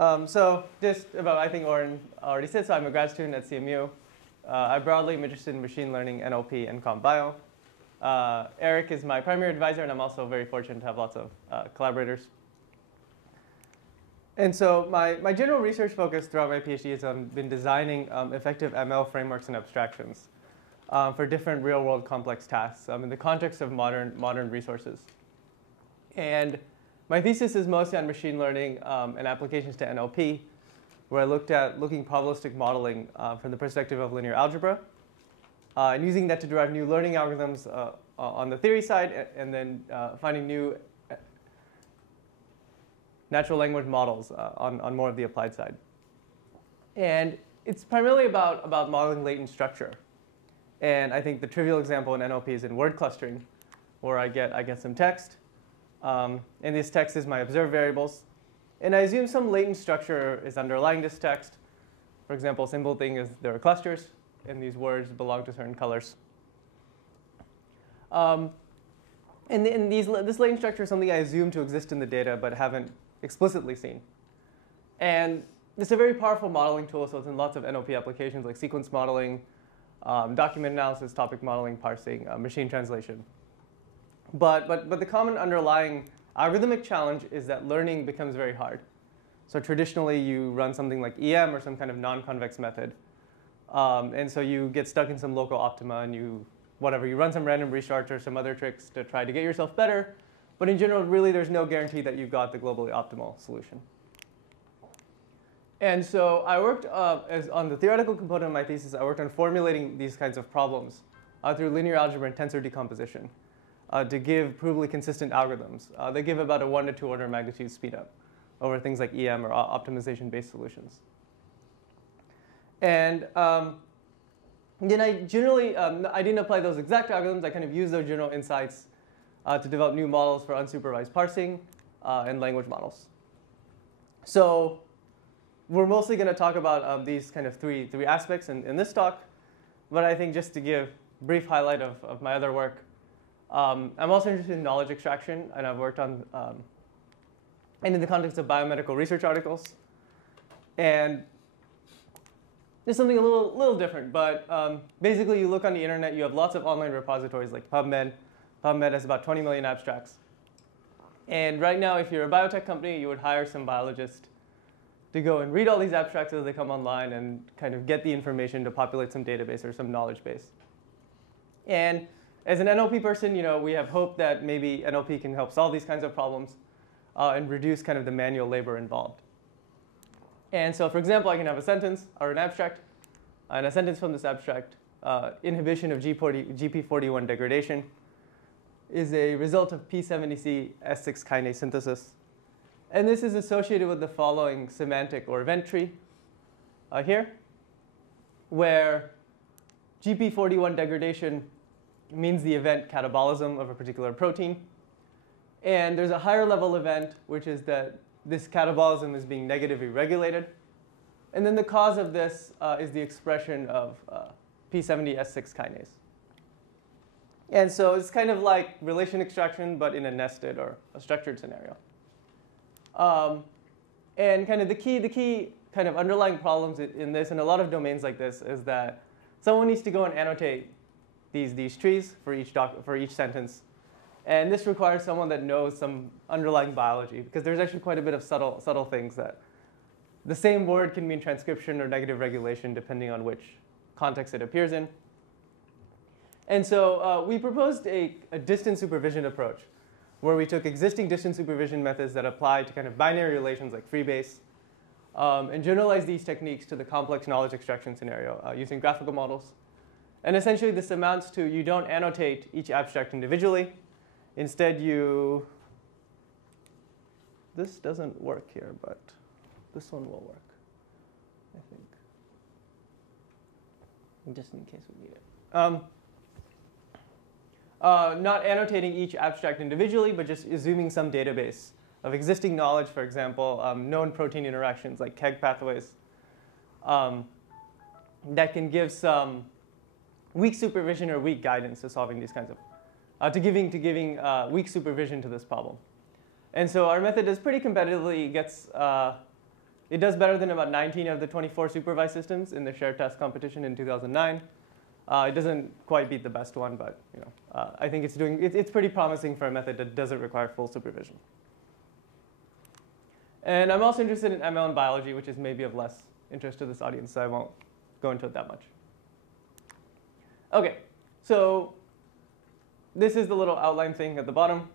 So just about, I think Oren already said, so I'm a grad student at CMU. I broadly am interested in machine learning, NLP, and comp bio. Eric is my primary advisor, and I'm also very fortunate to have lots of collaborators. And so my general research focus throughout my PhD has been designing effective ML frameworks and abstractions for different real-world complex tasks in the context of modern resources. And my thesis is mostly on machine learning and applications to NLP, where I looking probabilistic modeling from the perspective of linear algebra, and using that to derive new learning algorithms on the theory side, and then finding new natural language models on more of the applied side. And it's primarily about modeling latent structure. And I think the trivial example in NLP is in word clustering, where I get some text. And this text is my observed variables. And I assume some latent structure is underlying this text. For example, a simple thing is there are clusters, and these words belong to certain colors. And this latent structure is something I assume to exist in the data, but haven't explicitly seen. And it's a very powerful modeling tool, so it's in lots of NLP applications like sequence modeling, document analysis, topic modeling, parsing, machine translation. But the common underlying algorithmic challenge is that learning becomes very hard. So traditionally, you run something like EM or some kind of non-convex method. And so you get stuck in some local optima, and you run some random restarts or some other tricks to try to get yourself better. But in general, really, there's no guarantee that you've got the globally optimal solution. And so I worked on the theoretical component of my thesis. I worked on formulating these kinds of problems through linear algebra and tensor decomposition to give provably consistent algorithms. They give about a 1 to 2 order of magnitude speedup over things like EM or optimization-based solutions. And then I generally, I didn't apply those exact algorithms. I kind of used those general insights to develop new models for unsupervised parsing and language models. So we're mostly going to talk about these kind of three aspects in this talk. But I think just to give a brief highlight of my other work, I'm also interested in knowledge extraction, and I've worked on, and in the context of biomedical research articles. And there's something a little different, but basically you look on the internet, you have lots of online repositories like PubMed. PubMed has about 20 million abstracts. And right now, if you're a biotech company, you would hire some biologist to go and read all these abstracts as they come online and kind of get the information to populate some database or some knowledge base. And as an NLP person, we have hope that maybe NLP can help solve these kinds of problems and reduce kind of the manual labor involved. And so, for example, I can have a sentence or an abstract, and a sentence from this abstract, inhibition of GP41 degradation is a result of P70C S6 kinase synthesis. And this is associated with the following semantic or event tree here, where GP41 degradation means the event catabolism of a particular protein. And there's a higher level event, which is that this catabolism is being negatively regulated. And then the cause of this is the expression of P70S6 kinase. And so it's kind of like relation extraction, but in a nested or a structured scenario. And kind of the key kind of underlying problems in this, and a lot of domains like this, is that someone needs to go and annotate these trees for each sentence. And this requires someone that knows some underlying biology, because there's actually quite a bit of subtle things that the same word can mean transcription or negative regulation depending on which context it appears in. And so we proposed a distance supervision approach, where we took existing distance supervision methods that apply to kind of binary relations like freebase, and generalized these techniques to the complex knowledge extraction scenario using graphical models. And essentially, this amounts to you don't annotate each abstract individually. Instead, this doesn't work here, but this one will work, I think, just in case we need it. Not annotating each abstract individually, but just assuming some database of existing knowledge, for example, known protein interactions like KEGG pathways, that can give some weak supervision or weak guidance to solving these kinds of, to giving weak supervision to this problem. And so our method is pretty competitively gets It does better than about 19 of the 24 supervised systems in the shared task competition in 2009. It doesn't quite beat the best one, but I think it's pretty promising for a method that doesn't require full supervision. And I'm also interested in ML and biology, which is maybe of less interest to this audience, so I won't go into it that much. OK, so this is the little outline thing at the bottom,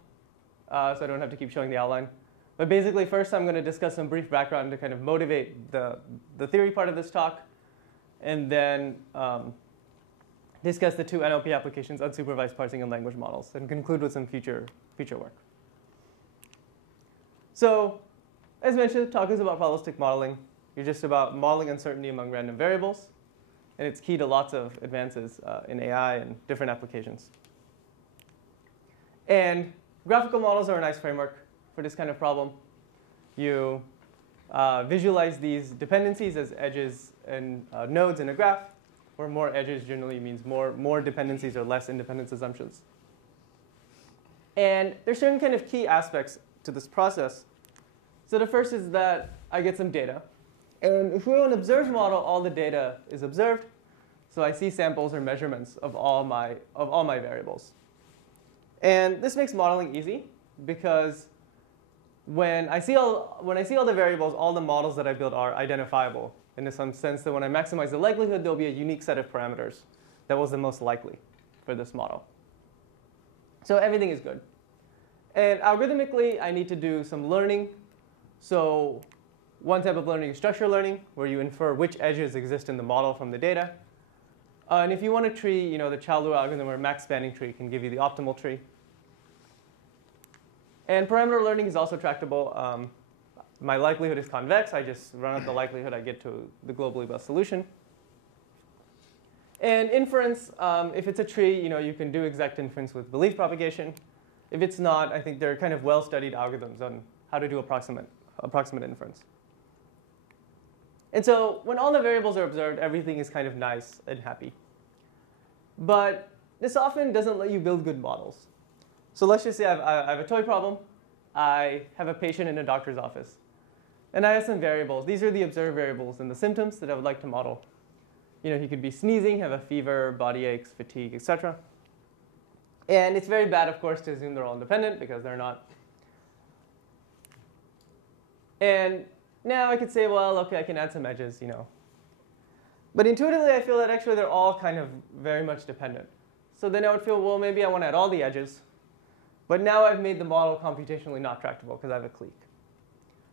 so I don't have to keep showing the outline. But basically, first I'm going to discuss some brief background to kind of motivate the theory part of this talk, and then discuss the two NLP applications, unsupervised parsing and language models, and conclude with some future work. So as mentioned, the talk is about probabilistic modeling. You're just about modeling uncertainty among random variables. And it's key to lots of advances in AI and different applications. And graphical models are a nice framework for this kind of problem. You visualize these dependencies as edges and nodes in a graph, where more edges generally means more dependencies or less independence assumptions. And there's certain kind of key aspects to this process. So the first is that I get some data. And if we have an observed model, all the data is observed. So I see samples or measurements of all my variables. And this makes modeling easy, because when I see all the variables, all the models that I build are identifiable, in some sense that when I maximize the likelihood, there'll be a unique set of parameters that was the most likely for this model. So everything is good. And algorithmically, I need to do some learning. So one type of learning is structured learning, where you infer which edges exist in the model from the data. And if you want a tree, the child algorithm or max spanning tree can give you the optimal tree. And parameter learning is also tractable. My likelihood is convex. I just run out the likelihood I get to the globally best solution. And inference, if it's a tree, you can do exact inference with belief propagation. If it's not, I think there are kind of well-studied algorithms on how to do approximate inference. And so when all the variables are observed, everything is kind of nice and happy. But this often doesn't let you build good models. So let's just say I have a toy problem. I have a patient in a doctor's office. And I have some variables. These are the observed variables and the symptoms that I would like to model. He could be sneezing, have a fever, body aches, fatigue, et cetera. And it's very bad, of course, to assume they're all independent, because they're not. And now I could say, well, OK, I can add some edges. But intuitively, I feel that actually they're all kind of very much dependent. So then I would feel, well, maybe I want to add all the edges. But now I've made the model computationally not tractable, because I have a clique.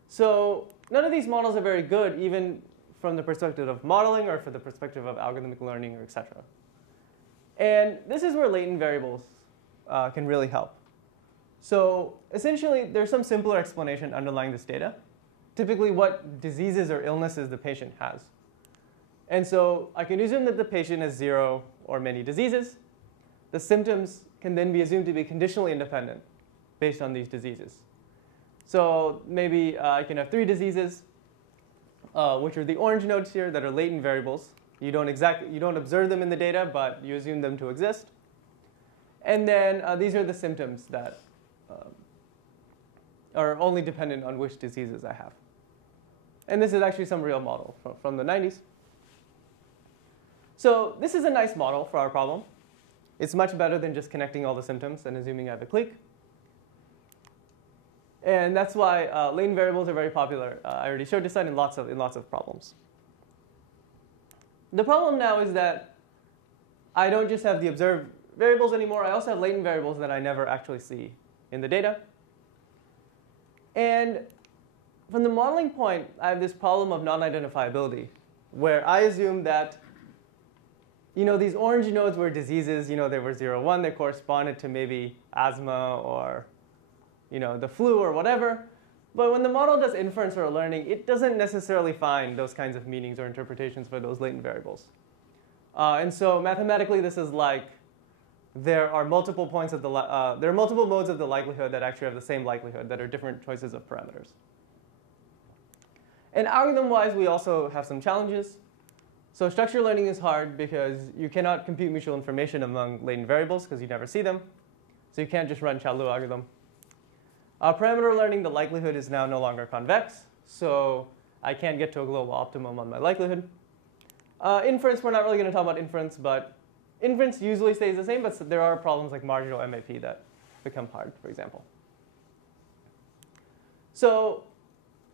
So none of these models are very good, even from the perspective of modeling or from the perspective of algorithmic learning, or et cetera. And this is where latent variables can really help. So essentially, there's some simpler explanation underlying this data, typically what diseases or illnesses the patient has. And so I can assume that the patient has 0 or many diseases. The symptoms can then be assumed to be conditionally independent based on these diseases. So maybe I can have 3 diseases, which are the orange nodes here that are latent variables. You don't observe them in the data, but you assume them to exist. And then these are the symptoms that are only dependent on which diseases I have. And this is actually some real model from the 90s. So this is a nice model for our problem. It's much better than just connecting all the symptoms and assuming I have a clique. And that's why latent variables are very popular. I already showed this in lots of problems. The problem now is that I don't just have the observed variables anymore. I also have latent variables that I never actually see in the data. And from the modeling point, I have this problem of non-identifiability, where I assume that these orange nodes were diseases. They were 0, 1. They corresponded to maybe asthma or the flu or whatever. But when the model does inference or learning, it doesn't necessarily find those kinds of meanings or interpretations for those latent variables. And so mathematically, this is like there are multiple modes of the likelihood that actually have the same likelihood that are different choices of parameters. And algorithm-wise, we also have some challenges. So structured learning is hard because you cannot compute mutual information among latent variables because you never see them. So you can't just run Chalup algorithm. Parameter learning, the likelihood is now no longer convex. So I can't get to a global optimum on my likelihood. Inference, we're not really going to talk about inference, but inference usually stays the same, but there are problems like marginal MAP that become hard, for example. So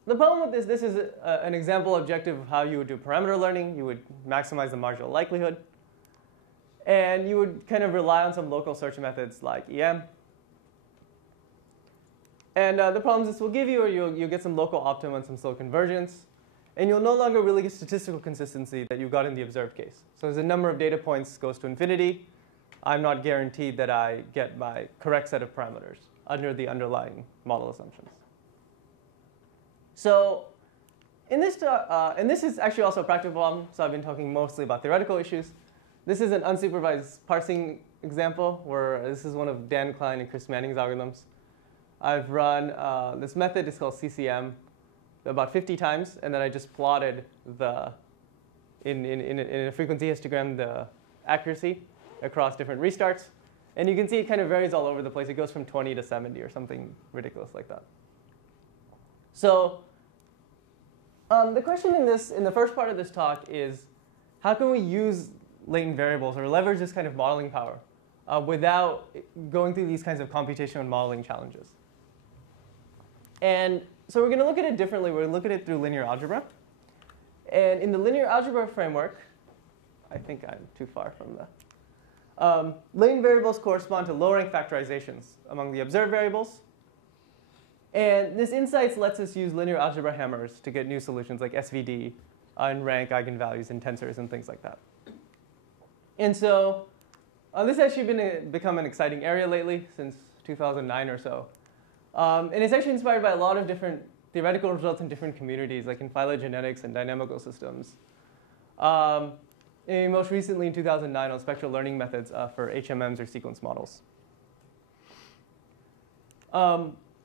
the problem with this is an example objective of how you would do parameter learning. You would maximize the marginal likelihood. And you would kind of rely on some local search methods like EM. And the problems this will give you are you'll get some local optima and some slow convergence. And you'll no longer really get statistical consistency that you got in the observed case. So as the number of data points goes to infinity, I'm not guaranteed that I get my correct set of parameters under the underlying model assumptions. So in this and this is actually also a practical problem. So I've been talking mostly about theoretical issues. This is an unsupervised parsing example where this is one of Dan Klein and Chris Manning's algorithms. I've run this method. It's called CCM about 50 times. And then I just plotted in a frequency histogram the accuracy across different restarts. And you can see it kind of varies all over the place. It goes from 20 to 70 or something ridiculous like that. So the question in the first part of this talk is, how can we use latent variables or leverage this kind of modeling power without going through these kinds of computational and modeling challenges? And so we're going to look at it differently. We're going to look at it through linear algebra. And in the linear algebra framework, I think I'm too far from the latent variables correspond to low-rank factorizations among the observed variables. And this insights lets us use linear algebra hammers to get new solutions like SVD and rank eigenvalues in tensors and things like that. And so this has actually become an exciting area lately since 2009 or so. And it's actually inspired by a lot of different theoretical results in different communities, like in phylogenetics and dynamical systems. And most recently in 2009 on spectral learning methods for HMMs or sequence models.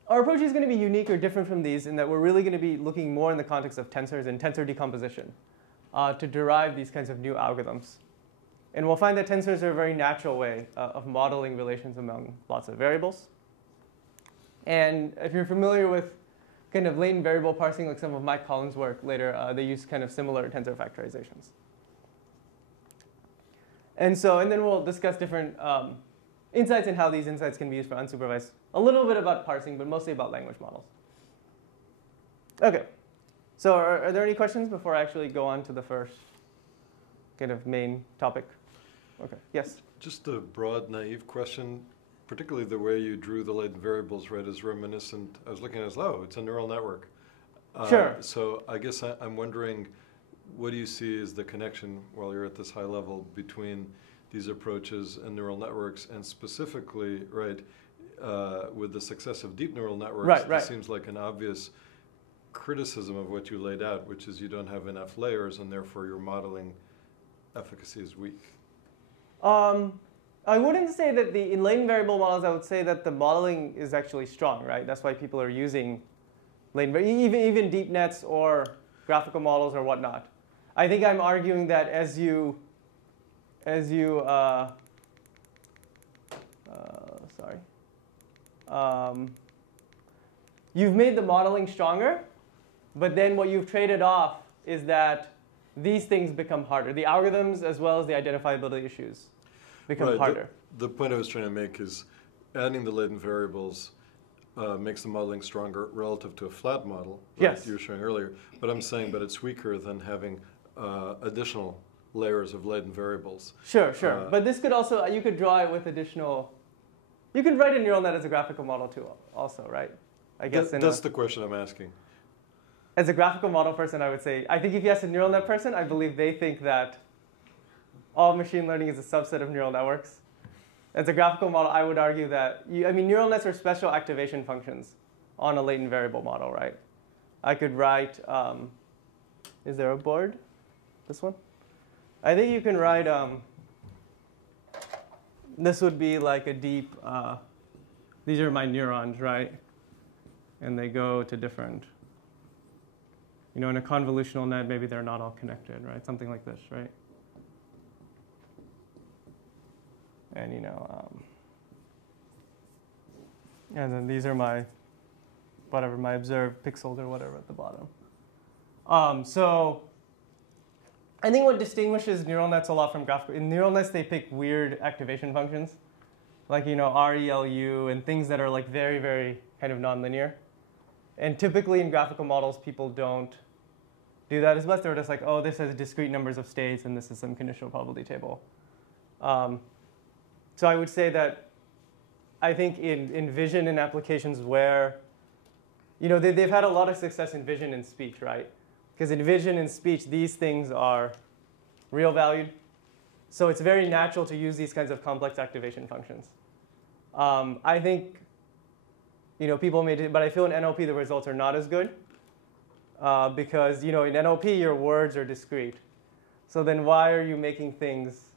Our approach is going to be unique or different from these in that we're really going to be looking more in the context of tensors and tensor decomposition to derive these kinds of new algorithms. And we'll find that tensors are a very natural way of modeling relations among lots of variables. And if you're familiar with kind of latent variable parsing, like some of Mike Collins' work later, they use kind of similar tensor factorizations. And then we'll discuss different insights and how these insights can be used for unsupervised. A little bit about parsing, but mostly about language models. OK. So are there any questions before I actually go on to the first kind of main topic? OK. Yes? Just a broad, naive question. Particularly the way you drew the latent variables, right, is reminiscent. I was looking at it as, oh, it's a neural network. Sure. So I guess I'm wondering, what do you see as the connection, while you're at this high level, between these approaches and neural networks, and specifically, right, with the success of deep neural networks, right. It seems like an obvious criticism of what you laid out, which is you don't have enough layers, and therefore your modeling efficacy is weak. I wouldn't say that in latent variable models, I would say that the modeling is actually strong, right? That's why people are using latent, even deep nets or graphical models or whatnot. I think I'm arguing that you've made the modeling stronger, but then what you've traded off is that these things become harder. The algorithms as well as the identifiability issues become harder. The point I was trying to make is adding the latent variables makes the modeling stronger relative to a flat model, like yes. you were showing earlier. But I'm saying, but it's weaker than having additional layers of latent variables. Sure. But this could also, you could draw it with additional, you could write a neural net as a graphical model too also, right? I guess that's the question I'm asking. As a graphical model person, I would say, I think if you ask a neural net person, I believe they think that all machine learning is a subset of neural networks. As a graphical model, I would argue that, neural nets are special activation functions on a latent variable model, right? I could write, is there a board? This one? I think you can write, this would be like a deep, these are my neurons, right? And they go to different, in a convolutional net, maybe they're not all connected, right? Something like this, right? And and then these are my observed pixels or whatever at the bottom. So I think what distinguishes neural nets a lot from graphical, in neural nets they pick weird activation functions, like ReLU and things that are like very, very kind of nonlinear. And typically in graphical models, people don't do that as much. They're just like, oh, this has discrete numbers of states, and this is some conditional probability table. So I would say that I think in vision and applications where, they've had a lot of success in vision and speech, right? Because in vision and speech, these things are real valued. So it's very natural to use these kinds of complex activation functions. I think, people may do, but I feel in NLP the results are not as good because, in NLP your words are discrete. So then why are you making things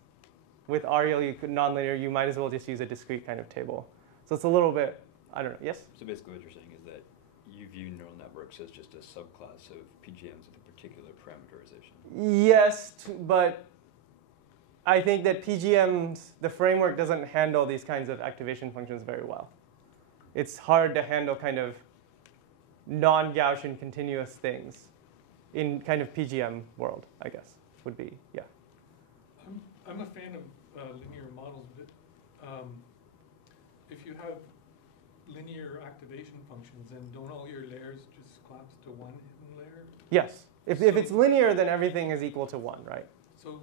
with ReLU nonlinear? You might as well just use a discrete kind of table. So it's a little bit, I don't know, yes? So basically what you're saying is that you view neural networks as just a subclass of PGMs with a particular parameterization. Yes, but I think that PGMs, the framework doesn't handle these kinds of activation functions very well. It's hard to handle kind of non-Gaussian continuous things in kind of PGM world, I guess, would be, yeah. I'm a fan of linear models, but if you have linear activation functions, then don't all your layers just collapse to one hidden layer? Yes. If it's linear, then everything is equal to 1, right? So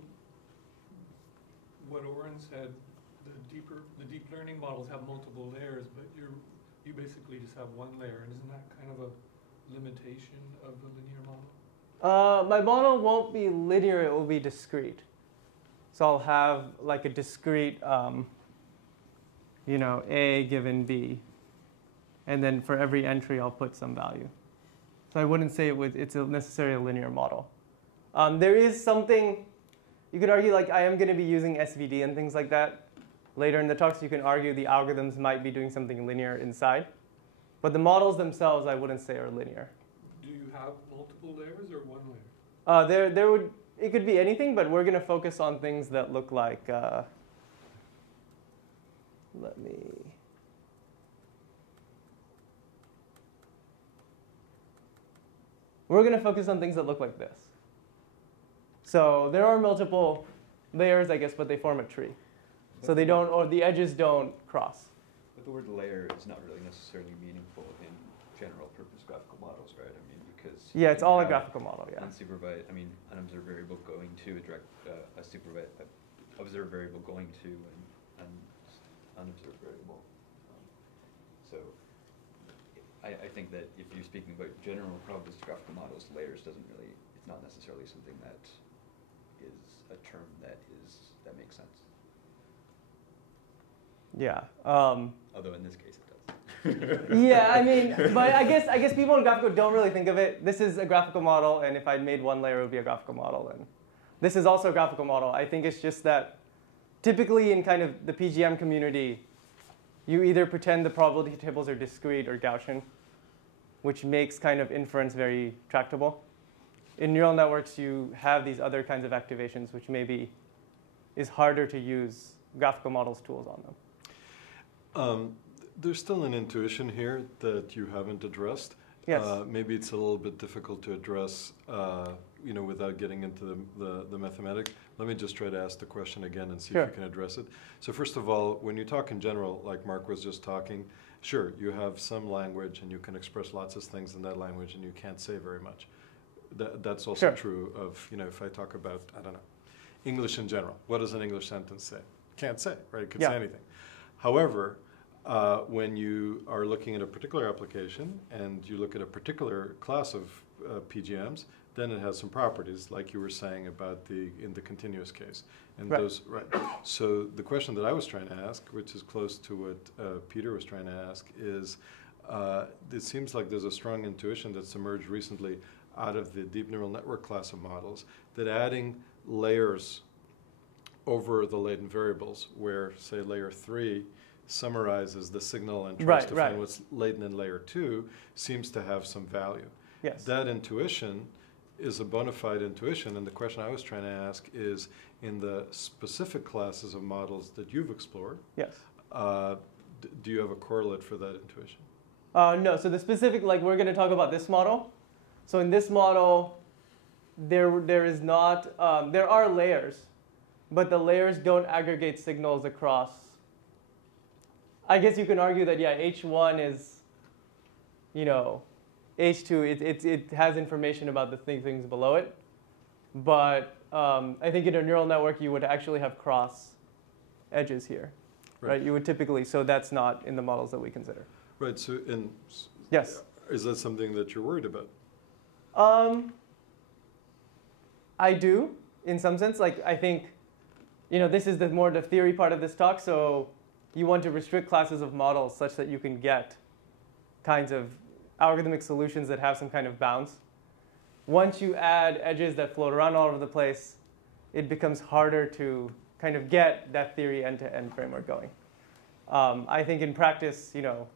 what Oren said, the deep learning models have multiple layers, but you basically just have one layer. And isn't that kind of a limitation of the linear model? My model won't be linear, it will be discrete. So I'll have like a discrete, A given B. And then for every entry, I'll put some value. So I wouldn't say it's necessarily a linear model. There is something, you could argue like I am going to be using SVD and things like that. Later in the talks, you can argue the algorithms might be doing something linear inside. But the models themselves, I wouldn't say are linear. Do you have multiple layers or one layer? It could be anything, but we're going to focus on things that look like, we're going to focus on things that look like this. So there are multiple layers, I guess, but they form a tree. So they don't, or the edges don't cross. But the word layer is not really necessarily meaningful in general purpose graphical models, right? I mean, because yeah, it's all a graphical model, yeah. Unsupervised, an observed variable going to a direct, observed variable going to an unobserved variable. So I think that if you're speaking about general probabilistic graphical models, layers it's not necessarily something that is a term that makes sense. Yeah. Although in this case it does. Yeah, but I guess people in graphical don't really think of it. This is a graphical model, and if I'd made one layer, it would be a graphical model. And this is also a graphical model. I think it's just that typically in kind of the PGM community, you either pretend the probability tables are discrete or Gaussian, which makes kind of inference very tractable. In neural networks, you have these other kinds of activations, which maybe is harder to use graphical models tools on them. There's still an intuition here that you haven't addressed. Yes. Maybe it's a little bit difficult to address, without getting into the mathematics. Let me just try to ask the question again and see if you can address it. So first of all, when you talk in general, like Mark was just talking, sure, you have some language and you can express lots of things in that language and you can't say very much. That's also true of, if I talk about, I don't know, English in general. What does an English sentence say? Can't say, right? It could say anything. However, when you are looking at a particular application and you look at a particular class of PGMs, then it has some properties, like you were saying about in the continuous case. And So the question that I was trying to ask, which is close to what Peter was trying to ask, is it seems like there's a strong intuition that's emerged recently out of the deep neural network class of models that adding layers over the latent variables, where, say, layer 3 summarizes the signal and tries to find what's latent in layer 2, seems to have some value. Yes. That intuition is a bona fide intuition, and the question I was trying to ask is, in the specific classes of models that you've explored, do you have a correlate for that intuition? No, so the specific, we're going to talk about this model. So in this model, there is not, there are layers, but the layers don't aggregate signals across. I guess you can argue that, yeah, H1 is, you know, H2, it has information about the things below it. But I think in a neural network, you would actually have cross edges here, right? You would typically, so that's not in the models that we consider. Right, so yes. Is that something that you're worried about? I do, in some sense. Like, I think, you know, this is more the theory part of this talk. So you want to restrict classes of models such that you can get kinds of algorithmic solutions that have some kind of bounds. Once you add edges that float around all over the place, it becomes harder to kind of get that theory end-to-end framework going. I think in practice, you know,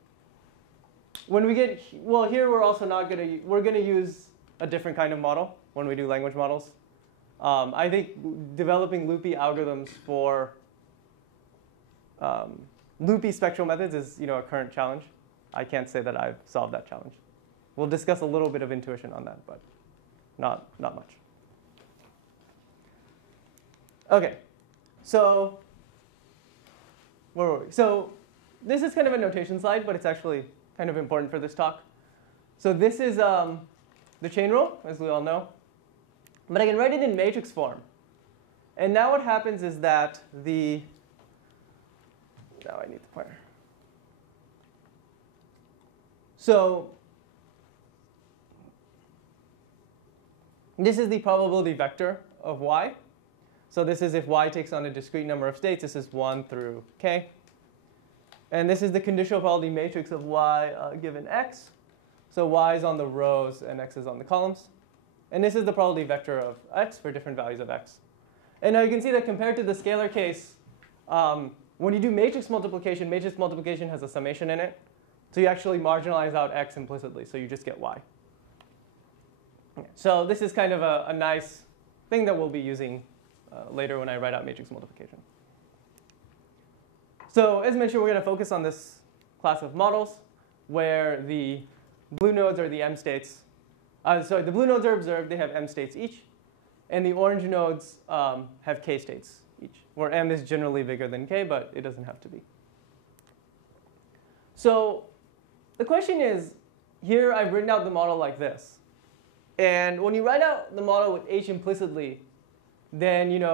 when we get, well, here we're also not going to, we're going to use a different kind of model when we do language models. I think developing loopy algorithms for loopy spectral methods is, you know, a current challenge. I can't say that I've solved that challenge. We'll discuss a little bit of intuition on that, but not much. OK, so where were we? So this is kind of a notation slide, but it's actually kind of important for this talk. So this is the chain rule, as we all know. But I can write it in matrix form. And now what happens is that the, now I need the pointer. So this is the probability vector of y. So this is if y takes on a discrete number of states. This is 1 through k. And this is the conditional probability matrix of y given x. So y is on the rows and x is on the columns. And this is the probability vector of x for different values of x. And now you can see that compared to the scalar case, when you do matrix multiplication has a summation in it. So you actually marginalize out x implicitly. So you just get y. So this is kind of a nice thing that we'll be using later when I write out matrix multiplication. So as mentioned, we're going to focus on this class of models where the blue nodes are the m states. Sorry, the blue nodes are observed. They have m states each. And the orange nodes have k states each, where m is generally bigger than k, but it doesn't have to be. So the question is, here I've written out the model like this. And when you write out the model with h implicitly, then you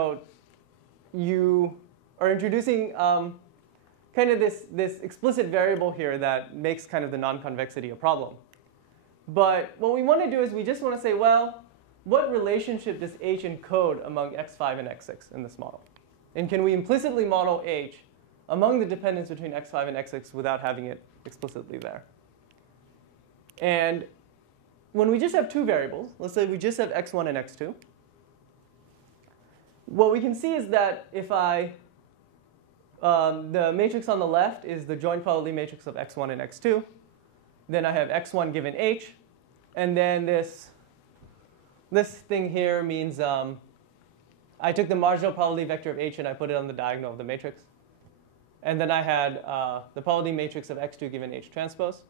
are introducing kind of this explicit variable here that makes kind of the non-convexity a problem. But what we want to do is we just want to say, well, what relationship does h encode among x5 and x6 in this model? And can we implicitly model h among the dependence between x5 and x6 without having it explicitly there? And when we just have two variables, let's say we just have x1 and x2, what we can see is that if the matrix on the left is the joint probability matrix of x1 and x2, then I have x1 given h, and then this thing here means I took the marginal probability vector of h and I put it on the diagonal of the matrix. And then I had the probability matrix of x2 given h transpose.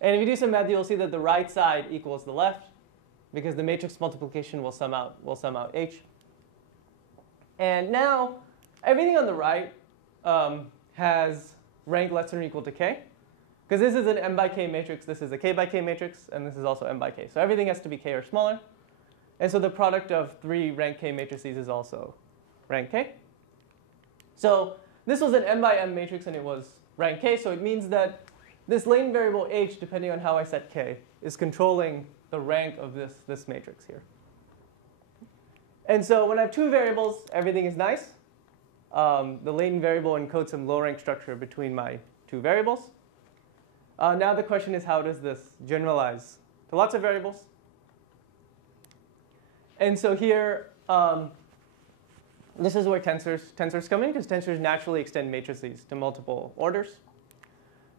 And if you do some math, you'll see that the right side equals the left, because the matrix multiplication will sum out h. And now everything on the right has rank less than or equal to k. Because this is an m by k matrix, this is a k by k matrix, and this is also m by k. So everything has to be k or smaller. And so the product of 3 rank k matrices is also rank k. So this was an m by m matrix, and it was rank k. So it means that this latent variable h, depending on how I set k, is controlling the rank of this matrix here. And so when I have two variables, everything is nice. The latent variable encodes some low rank structure between my two variables. Now the question is, how does this generalize to lots of variables? And so here, this is where tensors come in, because tensors naturally extend matrices to multiple orders.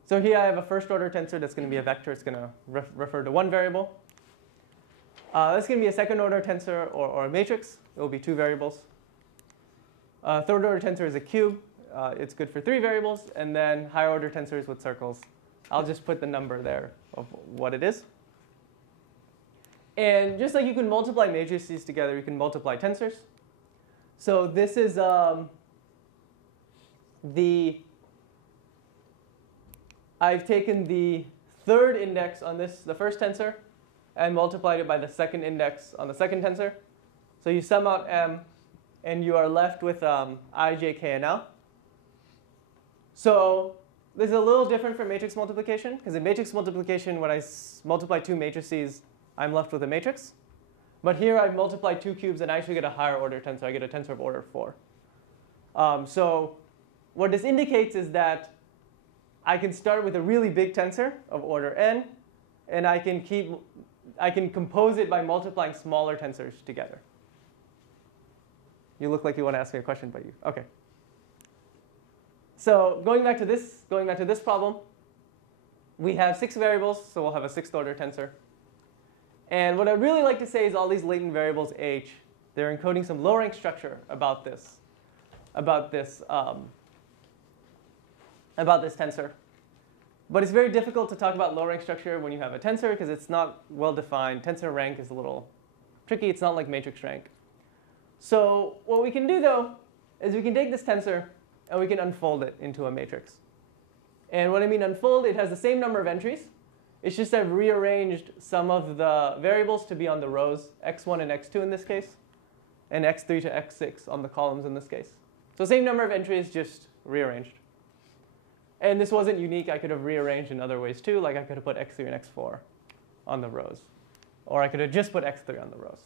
So here I have a first order tensor that's going to be a vector. It's going to refer to one variable. This going to be a second order tensor or a matrix. It will be 2 variables. Third order tensor is a cube. It's good for 3 variables. And then higher order tensors with circles. I'll just put the number there of what it is. And just like you can multiply matrices together, you can multiply tensors. So this is I've taken the third index on this, the first tensor, and multiplied it by the second index on the second tensor. So you sum out m, and you are left with I, j, k, and l. So this is a little different from matrix multiplication, because in matrix multiplication, when I multiply two matrices, I'm left with a matrix. But here I've multiplied two cubes, and I actually get a higher order tensor. I get a tensor of order 4. So what this indicates is that I can start with a really big tensor of order n, and I can compose it by multiplying smaller tensors together. You look like you want to ask me a question, but you OK. So going back to this problem, we have 6 variables, so we'll have a 6th order tensor. And what I'd really like to say is all these latent variables h, they're encoding some low rank structure about this tensor. But it's very difficult to talk about low rank structure when you have a tensor because it's not well defined. Tensor rank is a little tricky. It's not like matrix rank. So what we can do, though, is we can take this tensor and we can unfold it into a matrix. And when I mean unfold, it has the same number of entries. It's just I've rearranged some of the variables to be on the rows, x1 and x2 in this case, and x3 to x6 on the columns in this case. So same number of entries, just rearranged. And this wasn't unique. I could have rearranged in other ways too. Like I could have put x3 and x4 on the rows. Or I could have just put x3 on the rows.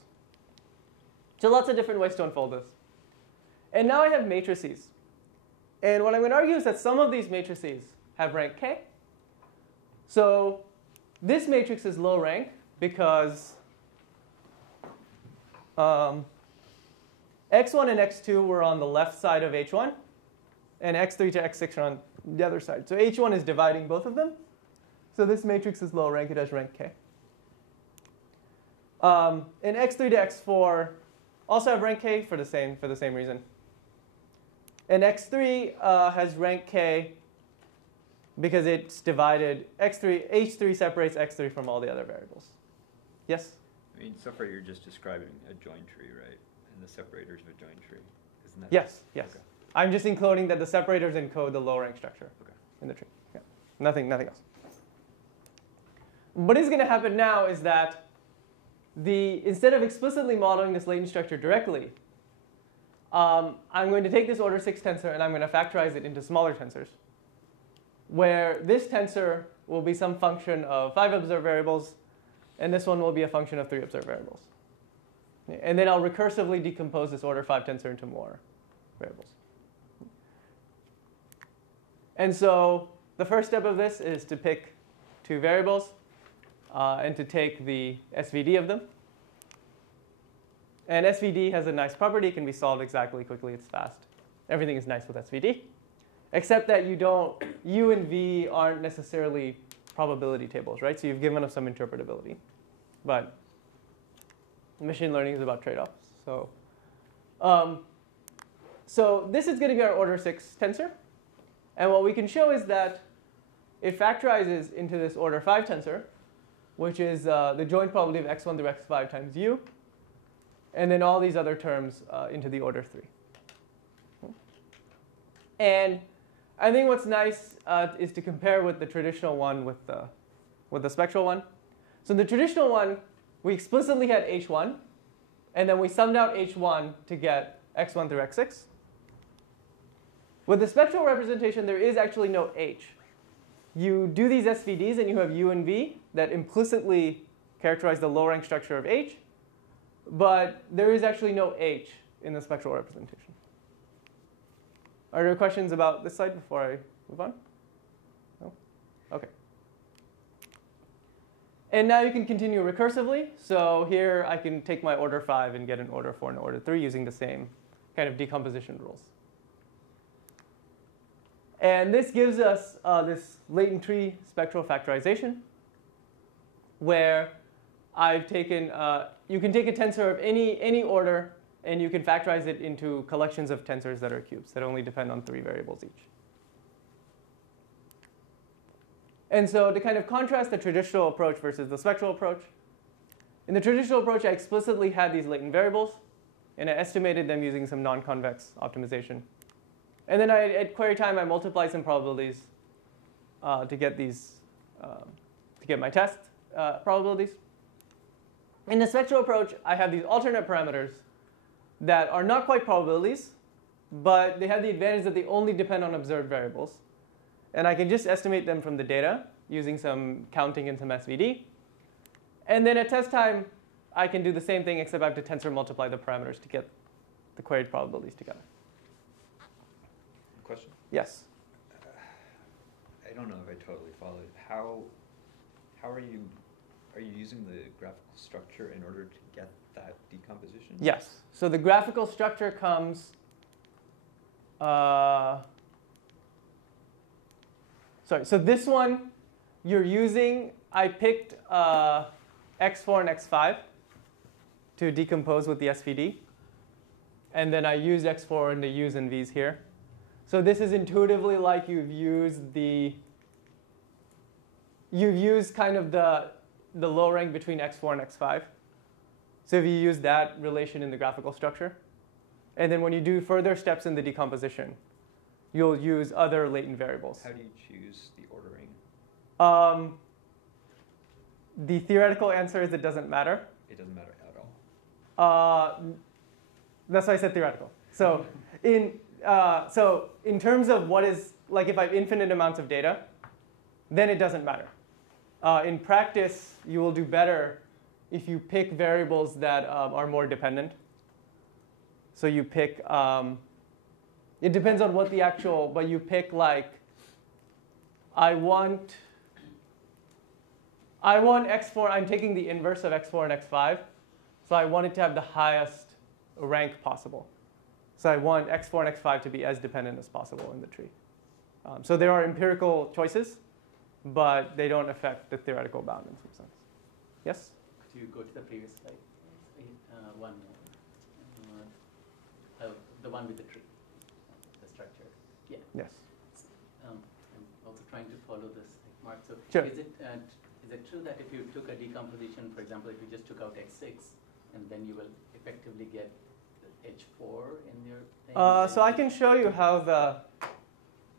So lots of different ways to unfold this. And now I have matrices. And what I'm going to argue is that some of these matrices have rank k. So this matrix is low rank because x1 and x2 were on the left side of h1, and x3 to x6 are on the other side. So h1 is dividing both of them. So this matrix is low rank. It has rank k. And x3 to x4 also have rank k for the same reason. And x3 has rank k because it's divided. H3 separates x3 from all the other variables. Yes? I mean, so far you're just describing a join tree, right? And the separators of a join tree. Isn't that? Yes, yes. Okay. I'm just including that the separators encode the low rank structure in the tree. Yeah. Nothing else. What is going to happen now is that instead of explicitly modeling this latent structure directly, I'm going to take this order 6 tensor and I'm going to factorize it into smaller tensors, where this tensor will be some function of 5 observed variables, and this one will be a function of 3 observed variables. And then I'll recursively decompose this order 5 tensor into more variables. And so the first step of this is to pick 2 variables and to take the SVD of them. And SVD has a nice property. It can be solved exactly, quickly. It's fast. Everything is nice with SVD, except that U and V aren't necessarily probability tables, right? So you've given us some interpretability. But machine learning is about trade-offs. So this is going to be our order 6 tensor. And what we can show is that it factorizes into this order 5 tensor, which is the joint probability of x1 through x5 times u, and then all these other terms into the order 3. And I think what's nice is to compare with the traditional one with the spectral one. So in the traditional one, we explicitly had h1, and then we summed out h1 to get x1 through x6. With the spectral representation, there is actually no h. You do these SVDs, and you have u and v that implicitly characterize the low rank structure of h, but there is actually no h in the spectral representation. Are there questions about this slide before I move on? No? OK. And now you can continue recursively. So here I can take my order 5 and get an order 4 and order 3 using the same kind of decomposition rules. And this gives us this latent tree spectral factorization, where I've taken, you can take a tensor of any order, and you can factorize it into collections of tensors that are cubes that only depend on 3 variables each. And so to kind of contrast the traditional approach versus the spectral approach, In the traditional approach, I explicitly had these latent variables, and I estimated them using some non-convex optimization. And then at query time, I multiplied some probabilities to get these, to get my test probabilities. In the spectral approach, I have these alternate parameters that are not quite probabilities, but they have the advantage that they only depend on observed variables. And I can just estimate them from the data using some counting and some SVD. And then at test time, I can do the same thing, except I have to tensor multiply the parameters to get the queried probabilities together. Question? Yes? I don't know if I totally followed. How are you using the graphical structure in order to get that decomposition? Yes. So the graphical structure comes, sorry, so this one you're using, I picked x4 and x5 to decompose with the SVD. And then I used x4 in the u's and v's here. So this is intuitively like you've used kind of the low rank between x4 and x5. So if you use that relation in the graphical structure, and then when you do further steps in the decomposition, you'll use other latent variables. How do you choose the ordering? The theoretical answer is it doesn't matter. It doesn't matter at all. That's why I said theoretical. So in terms of what is, like if I have infinite amounts of data, then it doesn't matter. In practice, you will do better if you pick variables that are more dependent. So you pick, it depends on what the actual, but you pick like, I want x4, I'm taking the inverse of x4 and x5. So I want it to have the highest rank possible. So I want x4 and x5 to be as dependent as possible in the tree. So there are empirical choices, but they don't affect the theoretical bound in some sense. Yes? Could you go to the previous slide? One more. The one with the tree, the structure. Yeah. Yes. I'm also trying to follow this, Mark. So sure. Is it true that if you took a decomposition, for example, if you just took out x6, and then you will effectively get h4 in your thing? So I can show you how the...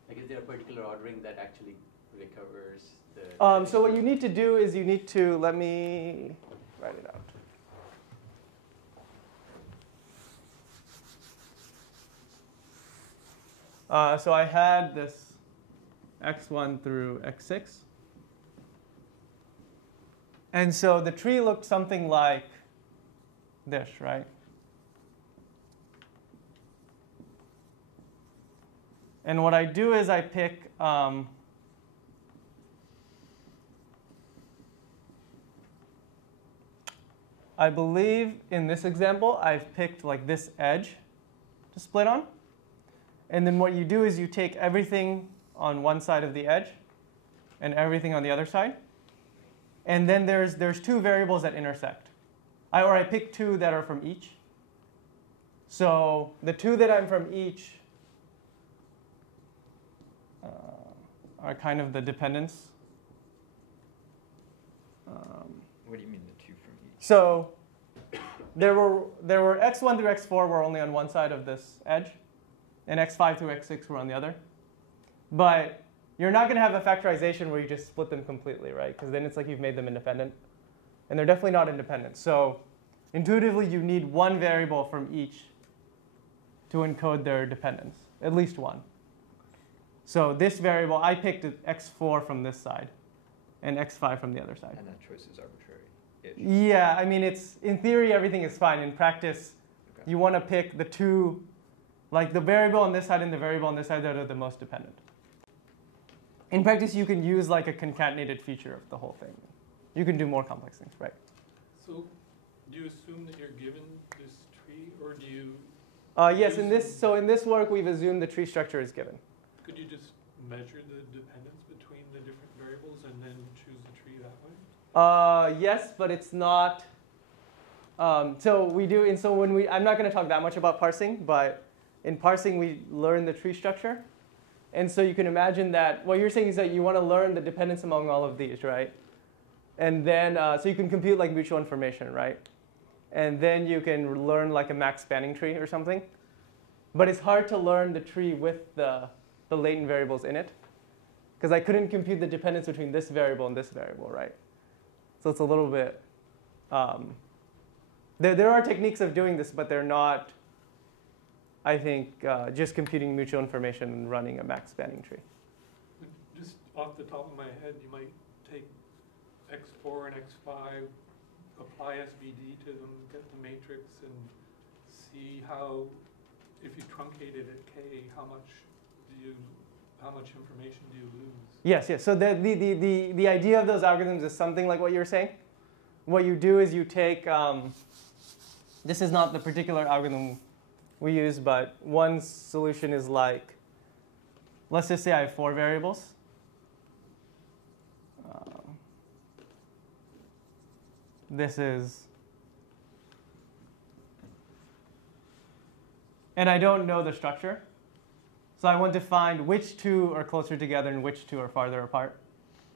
Like, is there a particular ordering that actually recovers the... So what you need to do is you need to, let me write it out. So I had this x1 through x6. And so the tree looked something like this, right? And what I do is I pick I believe in this example, I've picked like this edge to split on. And then what you do is you take everything on one side of the edge and everything on the other side. And then there's two variables that intersect. I pick two that are from each. So the two that I'm from each are kind of the dependence. What do you mean the two from each? So there were x1 through x4 were only on one side of this edge, and x5 through x6 were on the other. But you're not going to have a factorization where you just split them completely, right? Because then it's like you've made them independent. And they're definitely not independent. So intuitively, you need one variable from each to encode their dependence, at least one. So this variable, I picked x4 from this side and x5 from the other side. And that choice is arbitrary-ish. Yeah, I mean, in theory, everything is fine. In practice, okay, you want to pick the two, like the variable on this side and the variable on this side that are the most dependent. In practice, you can use like a concatenated feature of the whole thing. You can do more complex things, right? So do you assume that you're given this tree, or do you... Yes, in this work, we've assumed the tree structure is given. Could you just measure the dependence between the different variables and then choose the tree that way? Yes, but it's not. So we do, and so when I'm not going to talk that much about parsing, but in parsing we learn the tree structure. And so you can imagine that what you're saying is that you want to learn the dependence among all of these, right? And then, so you can compute like mutual information, right? And then you can learn like a max spanning tree or something. But it's hard to learn the tree with the latent variables in it, because I couldn't compute the dependence between this variable and this variable, right? So it's a little bit, there are techniques of doing this, but they're not, I think, just computing mutual information and running a max spanning tree. Just off the top of my head, you might take x4 and x5, apply SVD to them, get the matrix, and see how, if you truncate it at k, how much information do you lose? Yes, yes. So the idea of those algorithms is something like what you were saying. What you do is you take, this is not the particular algorithm we use, but one solution is like, let's just say I have 4 variables. This is, and I don't know the structure. So I want to find which 2 are closer together and which 2 are farther apart.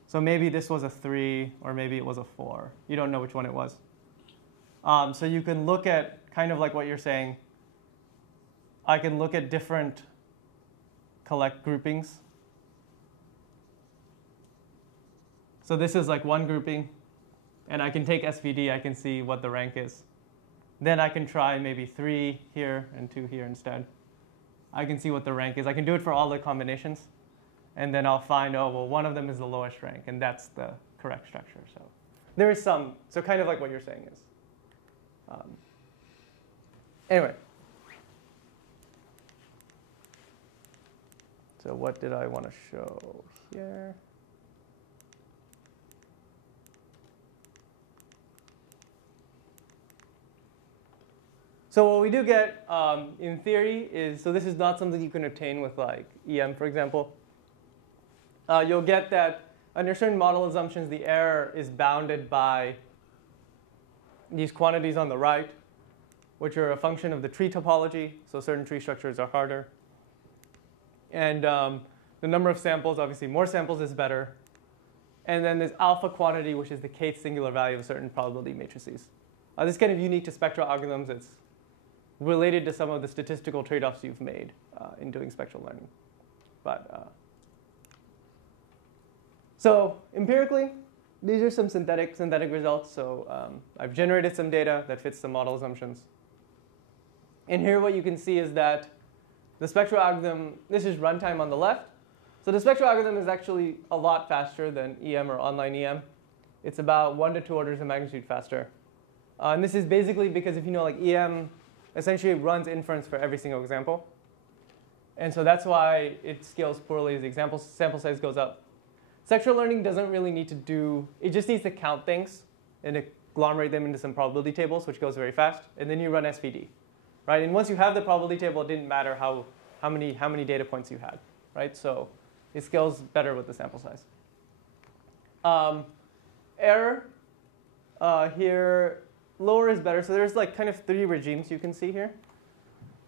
So maybe this was a 3, or maybe it was a 4. You don't know which one it was. So you can look at, kind of like what you're saying, I can look at different collect groupings. So this is like one grouping. And I can take SVD, I can see what the rank is. Then I can try maybe 3 here and 2 here instead. I can see what the rank is. I can do it for all the combinations. And then I'll find, oh, well, one of them is the lowest rank, and that's the correct structure. So there is some, so kind of like what you're saying is. Anyway. So what did I want to show here? So what we do get in theory is, so this is not something you can obtain with like EM, for example. You'll get that under certain model assumptions, the error is bounded by these quantities on the right, which are a function of the tree topology. So certain tree structures are harder. And the number of samples, obviously more samples is better. And then there's alpha quantity, which is the kth singular value of certain probability matrices. This is kind of unique to spectral algorithms. It's related to some of the statistical trade-offs you've made in doing spectral learning. But so empirically, these are some synthetic results. So I've generated some data that fits the model assumptions. And here what you can see is that the spectral algorithm, this is runtime on the left. So the spectral algorithm is actually a lot faster than EM or online EM. It's about 1 to 2 orders of magnitude faster. And this is basically because if you know, like EM essentially runs inference for every single example. And so that's why it scales poorly as the sample size goes up. Spectral learning doesn't really need to do, it just needs to count things and agglomerate them into some probability tables, which goes very fast. And then you run SVD, right? And once you have the probability table, it didn't matter how many data points you had, right? So it scales better with the sample size. Error here, lower is better. So there's like kind of 3 regimes you can see here.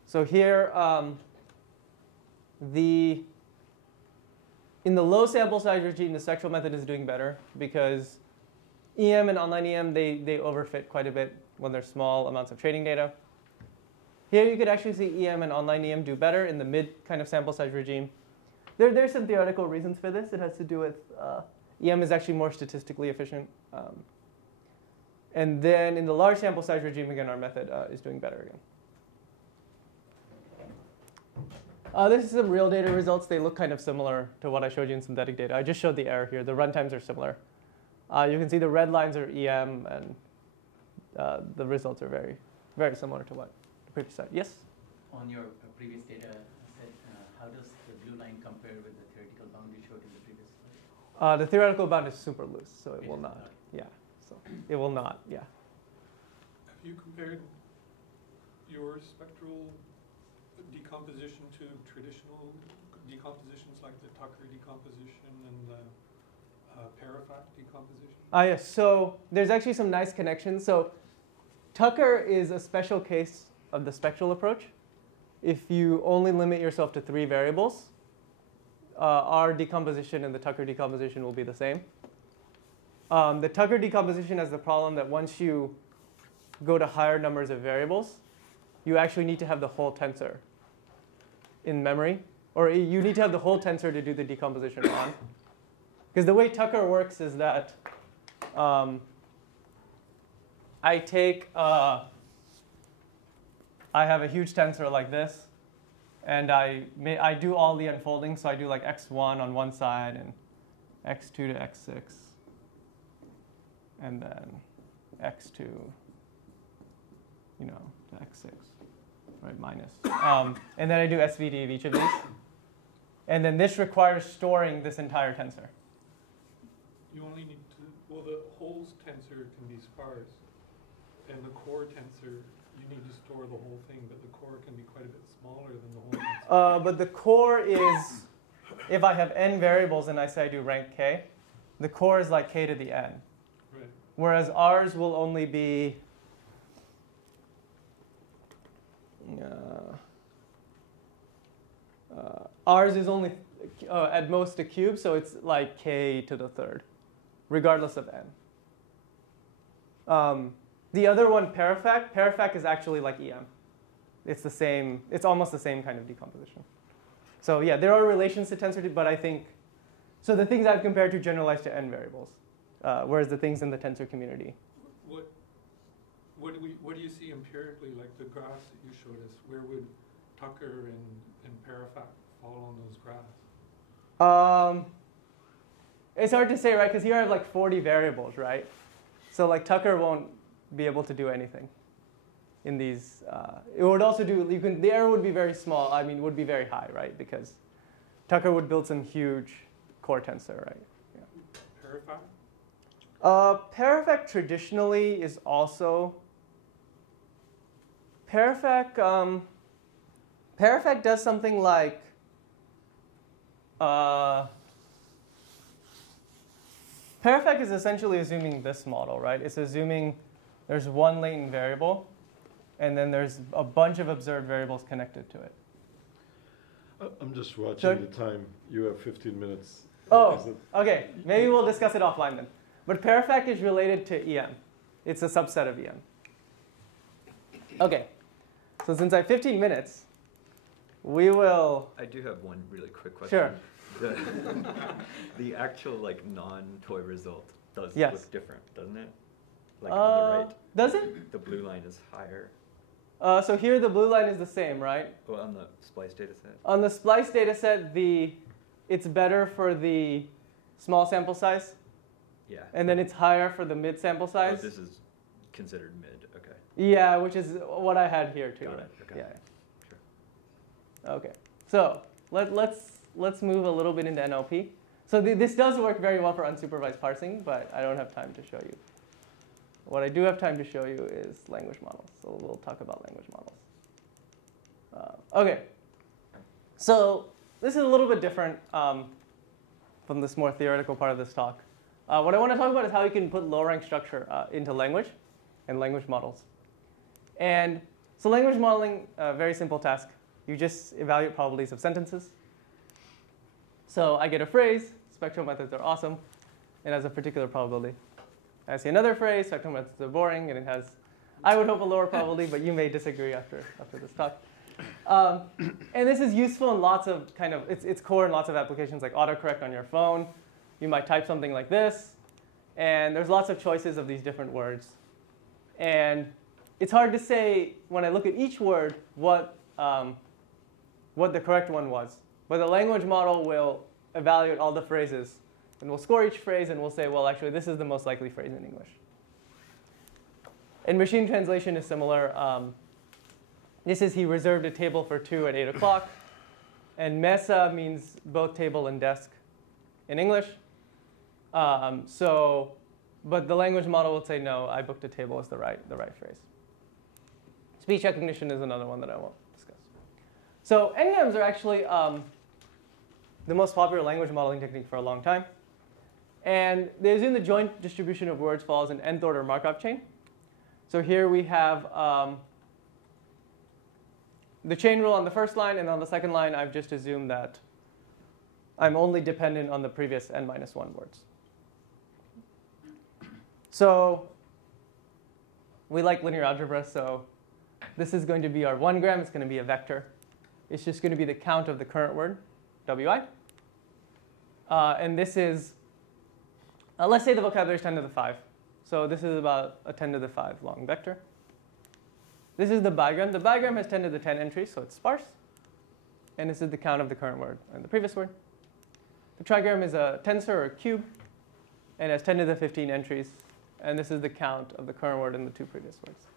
So here, in the low sample size regime, the spectral method is doing better because EM and online EM, they overfit quite a bit when there's small amounts of training data. Here you could actually see EM and online EM do better in the mid kind of sample size regime. There's some theoretical reasons for this. It has to do with EM is actually more statistically efficient. And then in the large sample size regime, again, our method is doing better again. This is some real data results. They look kind of similar to what I showed you in synthetic data. I just showed the error here. The runtimes are similar. You can see the red lines are EM, and the results are very, very similar to what the previous slide. Yes? On your previous data set, how does the blue line compare with the theoretical bound you showed in the previous slide? The theoretical bound is super loose, so it will not. Yeah, so it will not. Yeah. Have you compared your spectral decomposition to traditional decompositions like the Tucker decomposition and the Parikh decomposition? Yes. So there's actually some nice connections. So Tucker is a special case of the spectral approach. If you only limit yourself to 3 variables, our decomposition and the Tucker decomposition will be the same. The Tucker decomposition has the problem that once you go to higher numbers of variables, you actually need to have the whole tensor in memory. Or you need to have the whole tensor to do the decomposition on. Because the way Tucker works is that I have a huge tensor like this, and I do all the unfolding. So I do like x1 on one side and x2 to x6, and then x2, to x6, right, minus. And then I do SVD of each of these. And then this requires storing this entire tensor. You only need to, well, the whole tensor can be sparse, and the core tensor, you need to store the whole thing, but the core can be quite a bit smaller than the whole tensor. But the core is, if I have n variables and I say I do rank k, the core is like k to the n. Right. Whereas ours will only be ours is only at most a cube, so it's like k to the third, regardless of n. The other one, Parafac is actually like EM. It's the same. It's almost the same kind of decomposition. So yeah, there are relations to tensor, but I think so. The things I've compared to generalize to n variables, whereas the things in the tensor community. What do you see empirically, like the graphs that you showed us? Where would Tucker and Parafac fall on those graphs? It's hard to say, right? Because here I have like 40 variables, right? So like Tucker won't be able to do anything in these. It would also do, the error would be very small. I mean, would be very high, right? Because Tucker would build some huge core tensor, right? Yeah. Parafac? Parafac traditionally is also, Parafac does something like, Parafac is essentially assuming this model, right? It's assuming there's one latent variable, and then there's a bunch of observed variables connected to it. I'm just watching the time. You have 15 minutes. Oh, okay. Maybe we'll discuss it offline then. But Parafac is related to EM. It's a subset of EM. Okay. So since I have 15 minutes, we will... I do have one really quick question. Sure. The actual non-toy result does Yes. look different, doesn't it? Like on the right. Does it? The blue line is higher. So here the blue line is the same, right? Well, on the splice data set. On the splice data set, it's better for the small sample size. Yeah. And then it's higher for the mid sample size. Oh, this is considered mid. Okay. Yeah, which is what I had here too. Got it. Okay. Yeah. Sure. Okay. So let's move a little bit into NLP. So this does work very well for unsupervised parsing, but I don't have time to show you. What I do have time to show you is language models. So we'll talk about language models. Okay. So this is a little bit different from this more theoretical part of this talk. What I want to talk about is how you can put low-rank structure into language and language models. And so language modeling, very simple task. You just evaluate probabilities of sentences. So I get a phrase, spectral methods are awesome, it has a particular probability. I see another phrase, spectral methods are boring, and it has, I would hope, a lower probability, but you may disagree after this talk. And this is useful in lots of it's core in lots of applications like autocorrect on your phone. You might type something like this, and there's lots of choices of these different words. And it's hard to say, when I look at each word, what the correct one was. But the language model will evaluate all the phrases, and we'll score each phrase, and we'll say, well, actually, this is the most likely phrase in English. And machine translation is similar. This is he reserved a table for 2 at 8 o'clock. And mesa means both table and desk in English. But the language model will say, no, I booked a table as the right phrase. Speech recognition is another one that I won't discuss. So NGAMs are actually the most popular language modeling technique for a long time. And they assume the joint distribution of words follows an nth order Markov chain. So here we have the chain rule on the first line, and on the second line, I've just assumed that I'm only dependent on the previous n-1 words. So we like linear algebra, so this is going to be our 1 gram. It's going to be a vector. It's just going to be the count of the current word, wi. And this is, let's say the vocabulary is 10 to the 5. So this is about a 10 to the 5 long vector. This is the bigram. The bigram has 10 to the 10 entries, so it's sparse. And this is the count of the current word and the previous word. The trigram is a tensor or a cube, and has 10 to the 15 entries. And this is the count of the current word and the 2 previous words.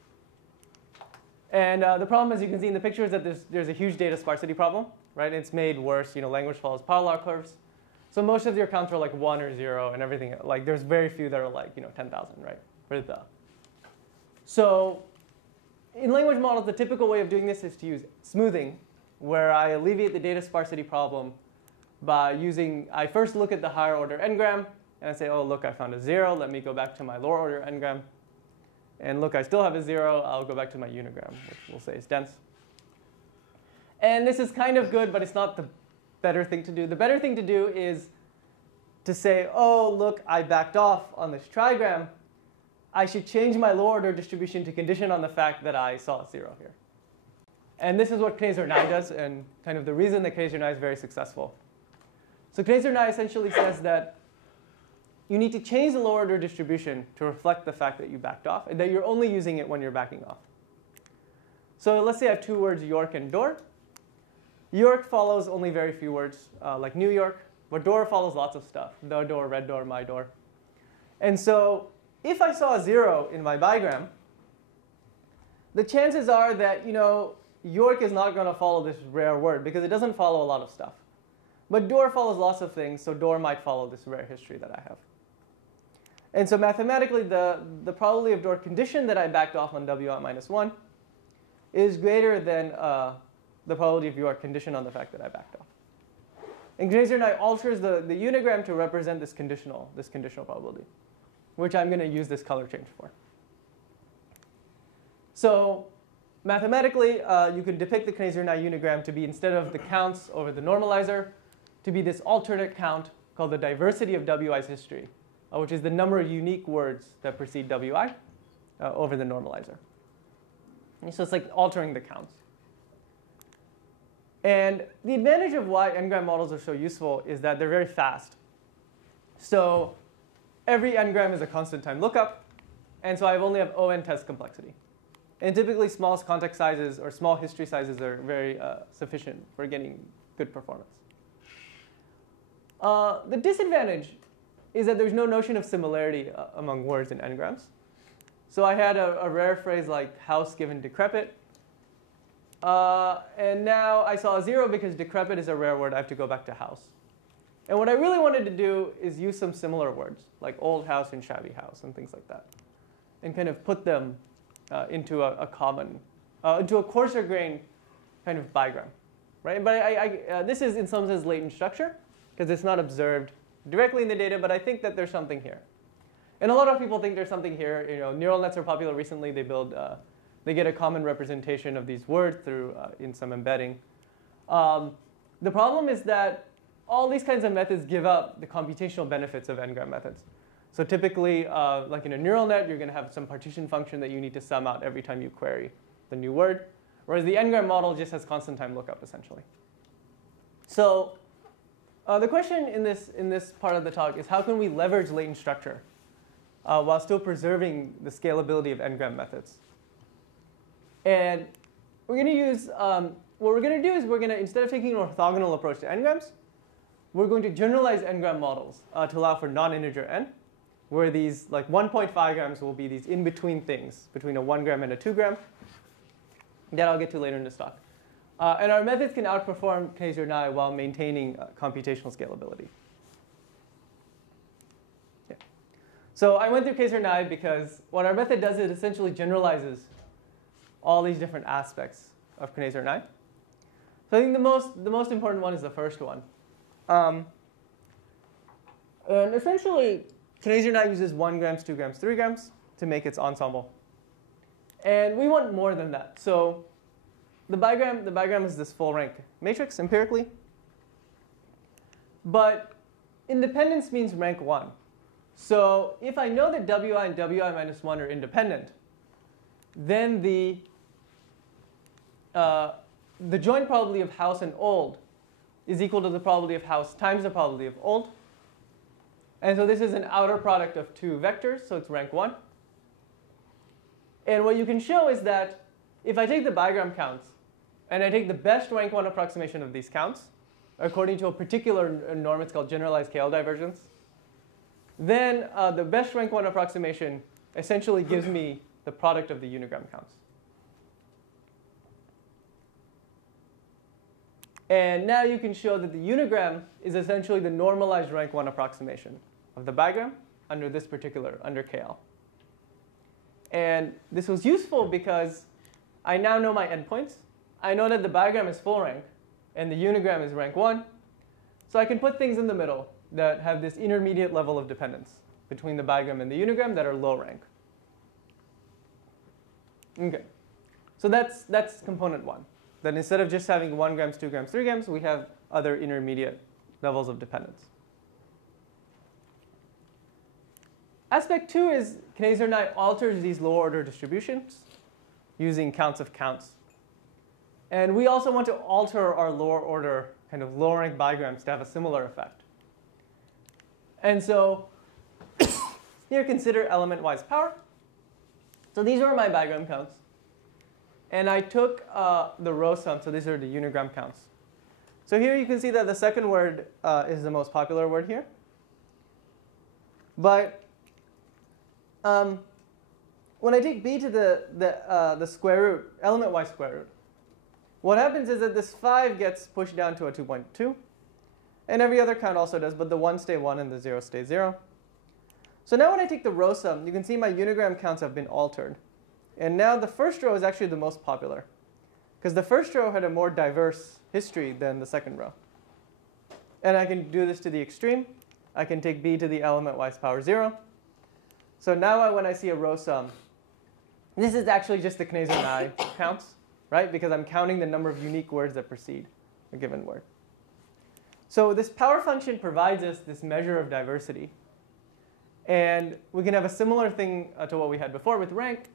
And the problem, as you can see in the picture, is that there's a huge data sparsity problem, right? It's made worse. Language follows power law curves. So most of your counts are like 1 or 0, and everything. Like there's very few that are like 10,000, right? So in language models, the typical way of doing this is to use smoothing, where I alleviate the data sparsity problem by I first look at the higher order n-gram, and I say, oh, look, I found a 0. Let me go back to my lower order n-gram. And look, I still have a 0. I'll go back to my unigram, which we'll say is dense. And this is kind of good, but it's not the better thing to do. The better thing to do is to say, oh, look, I backed off on this trigram. I should change my lower order distribution to condition on the fact that I saw a 0 here. And this is what Kneser Ney does, and kind of the reason that Kneser Ney is very successful. So Kneser Ney essentially says that you need to change the lower order distribution to reflect the fact that you backed off, and that you're only using it when you're backing off. So let's say I have 2 words, York and door. York follows only very few words, like New York, but door follows lots of stuff. The door, red door, my door. And so if I saw a 0 in my bigram, the chances are that York is not going to follow this rare word, because it doesn't follow a lot of stuff. But door follows lots of things, so door might follow this rare history that I have. And so mathematically, the probability of door condition that I backed off on wi minus 1 is greater than the probability of York condition on the fact that I backed off. And Kneser Ney alters the unigram to represent this conditional probability, which I'm going to use this color change for. So mathematically, you could depict the Kneser Ney unigram to be, instead of the counts over the normalizer, to be this alternate count called the diversity of wi's history, which is the number of unique words that precede wi over the normalizer. And so it's like altering the counts. And the advantage of why n-gram models are so useful is that they're very fast. So every n-gram is a constant time lookup, and so I only have O(n) test complexity. And typically, small context sizes or small history sizes are very sufficient for getting good performance. The disadvantage is that there's no notion of similarity among words in n-grams. So I had a rare phrase like house given decrepit. And now I saw a 0 because decrepit is a rare word. I have to go back to house. And what I really wanted to do is use some similar words, like old house and shabby house and things like that, and kind of put them into a common, into a coarser grained kind of bigram, right? But this is in some sense latent structure, because it's not observed directly in the data, but I think that there's something here. And a lot of people think there's something here. Neural nets are popular recently. They get a common representation of these words through in some embedding. The problem is that all these kinds of methods give up the computational benefits of n-gram methods. So typically, like in a neural net, you're going to have some partition function that you need to sum out every time you query the new word, whereas the n-gram model just has constant time lookup, essentially. So the question in this part of the talk is, how can we leverage latent structure while still preserving the scalability of n-gram methods? And we're going to use, what we're going to do is instead of taking an orthogonal approach to n-grams, we're going to generalize n-gram models to allow for non-integer n, where these like 1.5 grams will be these in-between things between a 1 gram and a 2 gram. That I'll get to later in this talk. And our methods can outperform Kneser Ney while maintaining computational scalability. Yeah. So I went through Kneser Ney because what our method does is it essentially generalizes all these different aspects of Kneser Ney. So I think the most important one is the first one. And essentially, Kneser Ney uses 1 grams, 2 grams, 3 grams to make its ensemble. And we want more than that. So the bigram is this full rank matrix empirically. But independence means rank 1. So if I know that wi and wi minus 1 are independent, then the joint probability of house and old is equal to the probability of house times the probability of old. And so this is an outer product of two vectors, so it's rank 1. And what you can show is that if I take the bigram counts, and I take the best rank 1 approximation of these counts, according to a particular norm, it's called generalized KL divergence, then the best rank 1 approximation essentially gives me the product of the unigram counts. And now you can show that the unigram is essentially the normalized rank 1 approximation of the bigram under this particular, under KL. And this was useful because I now know my endpoints. I know that the bigram is full rank, and the unigram is rank 1. So I can put things in the middle that have this intermediate level of dependence between the bigram and the unigram that are low rank. Okay, so that's component 1. That instead of just having 1 grams, 2 grams, 3 grams, we have other intermediate levels of dependence. Aspect 2 is Kneser Ney alters these lower order distributions using counts of counts. And we also want to alter our lower order kind of low rank bigrams to have a similar effect. And so here consider element-wise power. So these were my bigram counts. And I took the row sum, so these are the unigram counts. So here you can see that the second word is the most popular word here. But when I take b to the square root, element-wise square root, what happens is that this 5 gets pushed down to a 2.2. And every other count also does, but the 1 stays 1 and the 0 stays 0. So now when I take the row sum, you can see my unigram counts have been altered. And now the first row is actually the most popular, because the first row had a more diverse history than the second row. And I can do this to the extreme. I can take b to the element-wise power 0. So now when I see a row sum, this is actually just the Kneser Ney counts, right? Because I'm counting the number of unique words that precede a given word. So this power function provides us this measure of diversity. And we can have a similar thing to what we had before with rank,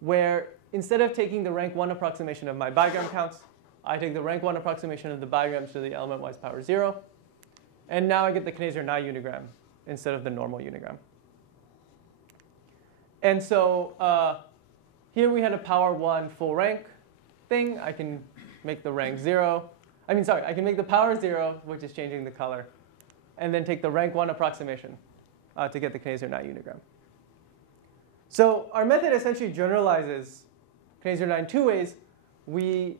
where instead of taking the rank 1 approximation of my bigram counts, I take the rank 1 approximation of the bigrams to the element-wise power 0. And now I get the Kneser Ney unigram instead of the normal unigram. And so here we had a power 1 full rank thing. I can make the rank 0. I can make the power 0, which is changing the color, and then take the rank 1 approximation to get the Kneser Ney unigram. So our method essentially generalizes Kneser Ney in two ways. We're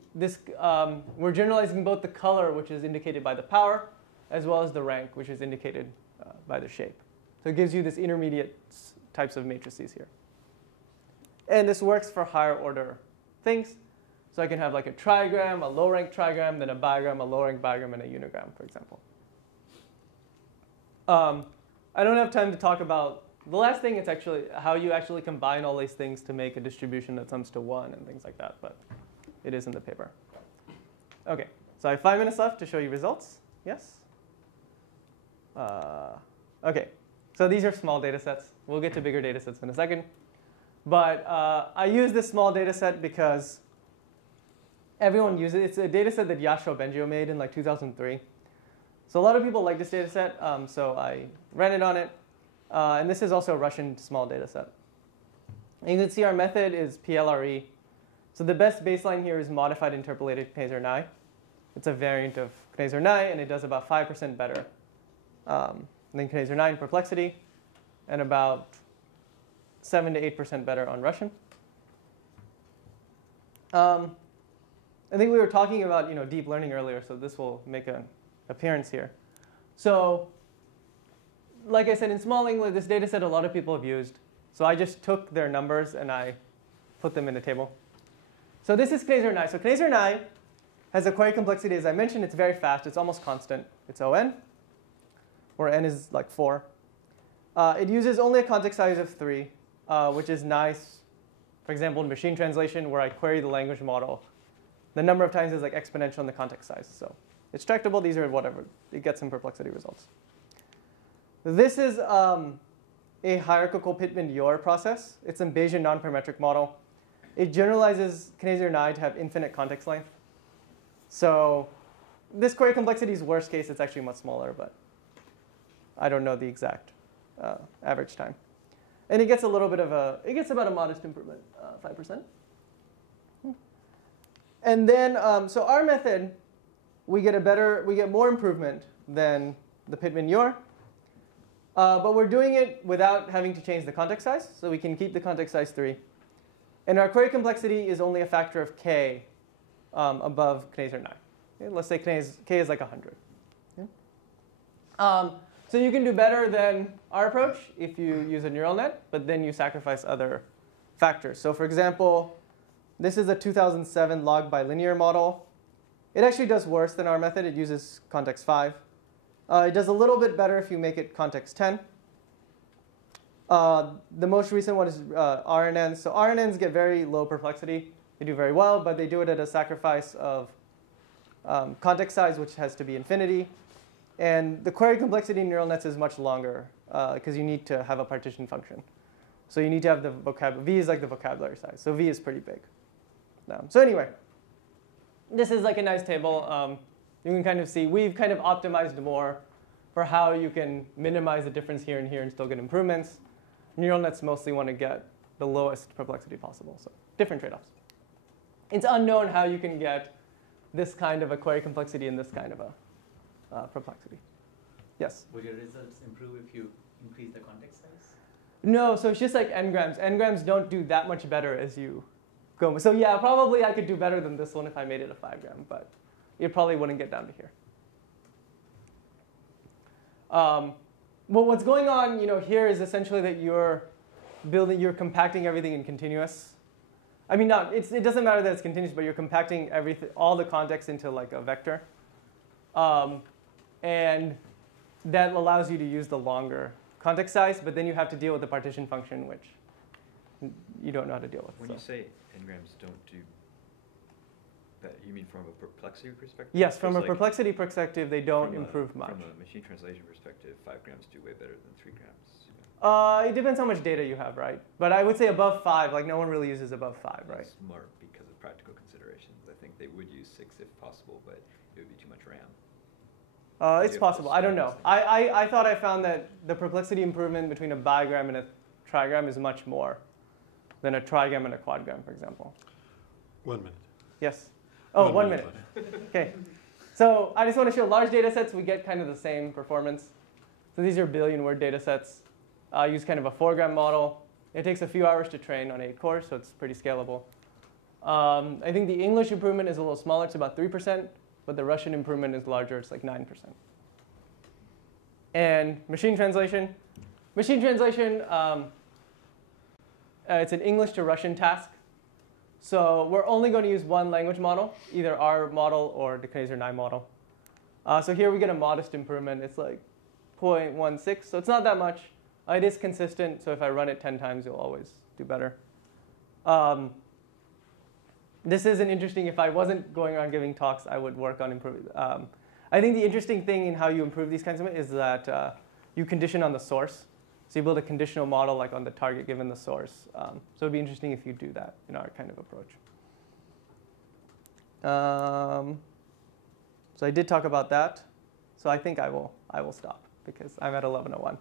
generalizing both the color, which is indicated by the power, as well as the rank, which is indicated by the shape. So it gives you this intermediate types of matrices here. And this works for higher order things. So I can have like a trigram, a low rank trigram, then a bigram, a low rank bigram, and a unigram, for example. I don't have time to talk about the last thing. It's actually how you actually combine all these things to make a distribution that sums to 1 and things like that. But it is in the paper. OK, so I have 5 minutes left to show you results. Yes? OK, so these are small data sets. We'll get to bigger data sets in a second. But I use this small data set because everyone uses it. It's a data set that Yashua Bengio made in like 2003. So a lot of people like this data set, so I ran it on it. And this is also a Russian small data set. And you can see our method is PLRE. So the best baseline here is modified interpolated Kneser Ney. It's a variant of Kneser Ney, and it does about 5% better than Kneser Ney in Perplexity, and about 7 to 8% better on Russian. I think we were talking about deep learning earlier, so this will make an appearance here. So like I said, in small English, this data set a lot of people have used. So I just took their numbers and I put them in a table. So this is Kneser Ney. So Kneser Ney has a query complexity. As I mentioned, it's very fast. It's almost constant. It's ON, where n is like 4. It uses only a context size of 3, which is nice. For example, in machine translation, where I query the language model, the number of times is like exponential in the context size. So it's tractable. These are whatever. It gets some Perplexity results. This is a hierarchical Pitman-Yor process. It's a Bayesian non-parametric model. It generalizes Kneser Ney to have infinite context length. So this query complexity is worst case. It's actually much smaller, but I don't know the exact average time. And it gets a little bit of it gets about a modest improvement, 5%. And then, so our method, we get more improvement than the Pitman-Yor. But we're doing it without having to change the context size. So we can keep the context size 3. And our query complexity is only a factor of k above Kneser Ney. Okay? Let's say k is like 100. Okay? So you can do better than our approach if you use a neural net, but then you sacrifice other factors. So for example, this is a 2007 log bilinear model. It actually does worse than our method. It uses context 5. It does a little bit better if you make it context 10. The most recent one is RNNs. So RNNs get very low perplexity. They do very well, but they do it at a sacrifice of context size, which has to be infinity. And the query complexity in neural nets is much longer because you need to have a partition function. So you need to have the vocabulary. V is like the vocabulary size. So V is pretty big. So anyway, this is like a nice table. You can kind of see we've kind of optimized more for how you can minimize the difference here and here and still get improvements. Neural nets mostly want to get the lowest perplexity possible. So different trade-offs. It's unknown how you can get this kind of a query complexity and this kind of a perplexity. Yes? Would your results improve if you increase the context size? No, so it's just like n-grams. N-grams don't do that much better as you go. So yeah, probably I could do better than this one if I made it a 5-gram, but it probably wouldn't get down to here. Well, what's going on here is essentially that you're compacting everything in continuous. I mean, it doesn't matter that it's continuous, but you're compacting all the context into like a vector. And that allows you to use the longer context size, but then you have to deal with the partition function, which you don't know how to deal with. When you say n-grams don't do that, you mean from a perplexity perspective? Yes, from a perplexity perspective, they don't improve much. From a machine translation perspective, 5 grams do way better than 3 grams. It depends how much data you have, right? But I would say above 5, like no one really uses above 5, right? That's more because of practical considerations. I think they would use 6 if possible, but it would be too much RAM. It's possible. I don't know. I thought I found that the perplexity improvement between a bigram and a trigram is much more than a trigram and a quadgram, for example. 1 minute. Yes. Oh, 1 minute. OK. So I just want to show large data sets. We get kind of the same performance. So these are billion-word data sets. I use kind of a 4-gram model. It takes a few hours to train on 8 cores, so it's pretty scalable. I think the English improvement is a little smaller. It's about 3%. But the Russian improvement is larger. It's like 9%. And machine translation. Machine translation, it's an English to Russian task. So we're only going to use one language model, either our model or the Kneser Ney model. So here we get a modest improvement. It's like 0.16. So it's not that much. It is consistent. So if I run it 10 times, you'll always do better. This is an interesting, if I wasn't going around giving talks, I would work on improving. I think the interesting thing in how you improve these kinds of things is that you condition on the source. So you build a conditional model like on the target given the source. So it would be interesting if you do that in our kind of approach. So I did talk about that. So I think I will stop because I'm at 11:01.